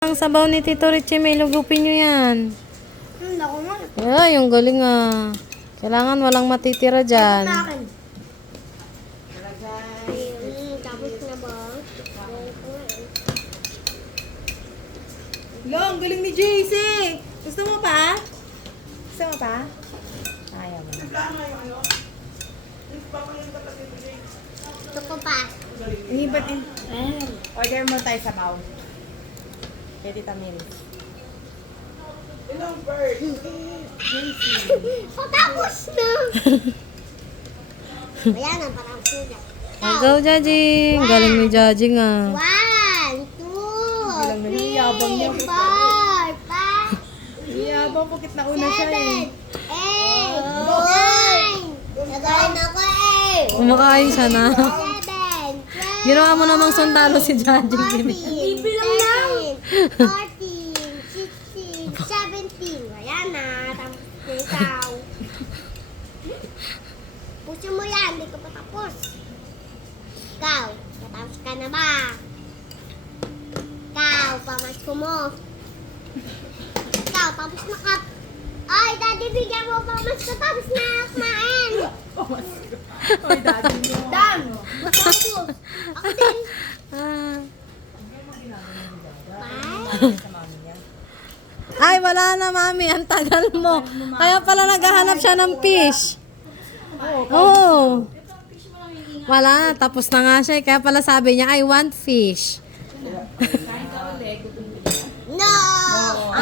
Ang sabaw ni Tito Richie, may lugupin nyo yan. Ako nga. Ay, yung galing ah. Kailangan walang matitira dyan. Akin. Tapos na ba? Lo, ang galing ni JC. Gusto mo pa? Gusto mo pa? Ayaw mo. Gusto ko pa. Inibat din. Order mo tayo sa Mau. Kay Tita Mil. So, tapos na. Ayan na, parang suga. Go, Jajing. Galing ni Jajing ah. 1, 2, 3, 4, 5, Iyabang bakit nauna siya eh. 7, 8, 9. Nagaling ako eh. Kumakain siya na. 7, 12, Ginawa mo namang sundalo si Jajing. 14, 15, 14, 16, 17. Ayan na. Tapos na ikaw. Pusin mo yan. Hindi ka pa tapos. Ikaw. Natapos ka na ba? Ikaw. Pamasko mo. Ikaw. Tapos na ka. Ay, daddy, bigyan mo pamasko. Tapos na kumain. Oy, daddy mo. Dan. Tapos. Ako din. Ah. Bye. Sa mami niya. Ay, wala na, mami. Ang tagal mo. Kaya pala naghahanap siya ng fish. Oo. Wala, tapos na nga siya. Kaya pala sabi niya, I want fish.